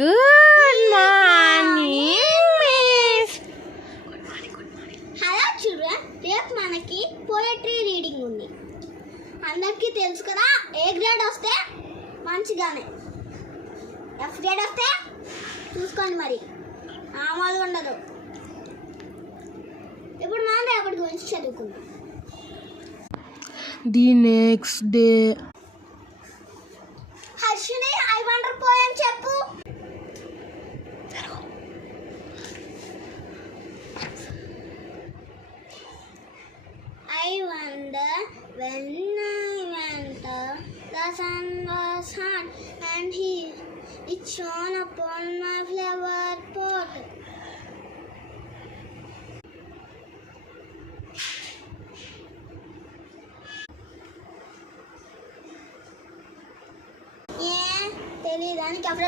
Good morning miss. Hello children, రేపు మనకి poetry reading ఉంది. అందరికీ తెలుసు కదా, ఏ గ్రేడ్ వస్తే మంచిగానే, ఎఫ్ గ్రేడ్ వస్తే చూసుకోండి, మరి మామూలుగా ఉండదు. ఇప్పుడు మనం రేపటి గురించి చదువుకుందాం. The next day. Harshini, I wonder poem చెప్పు. I wonder when I went the sun was hot and it shone upon my flower pot. తెలీదానికి అప్పుడు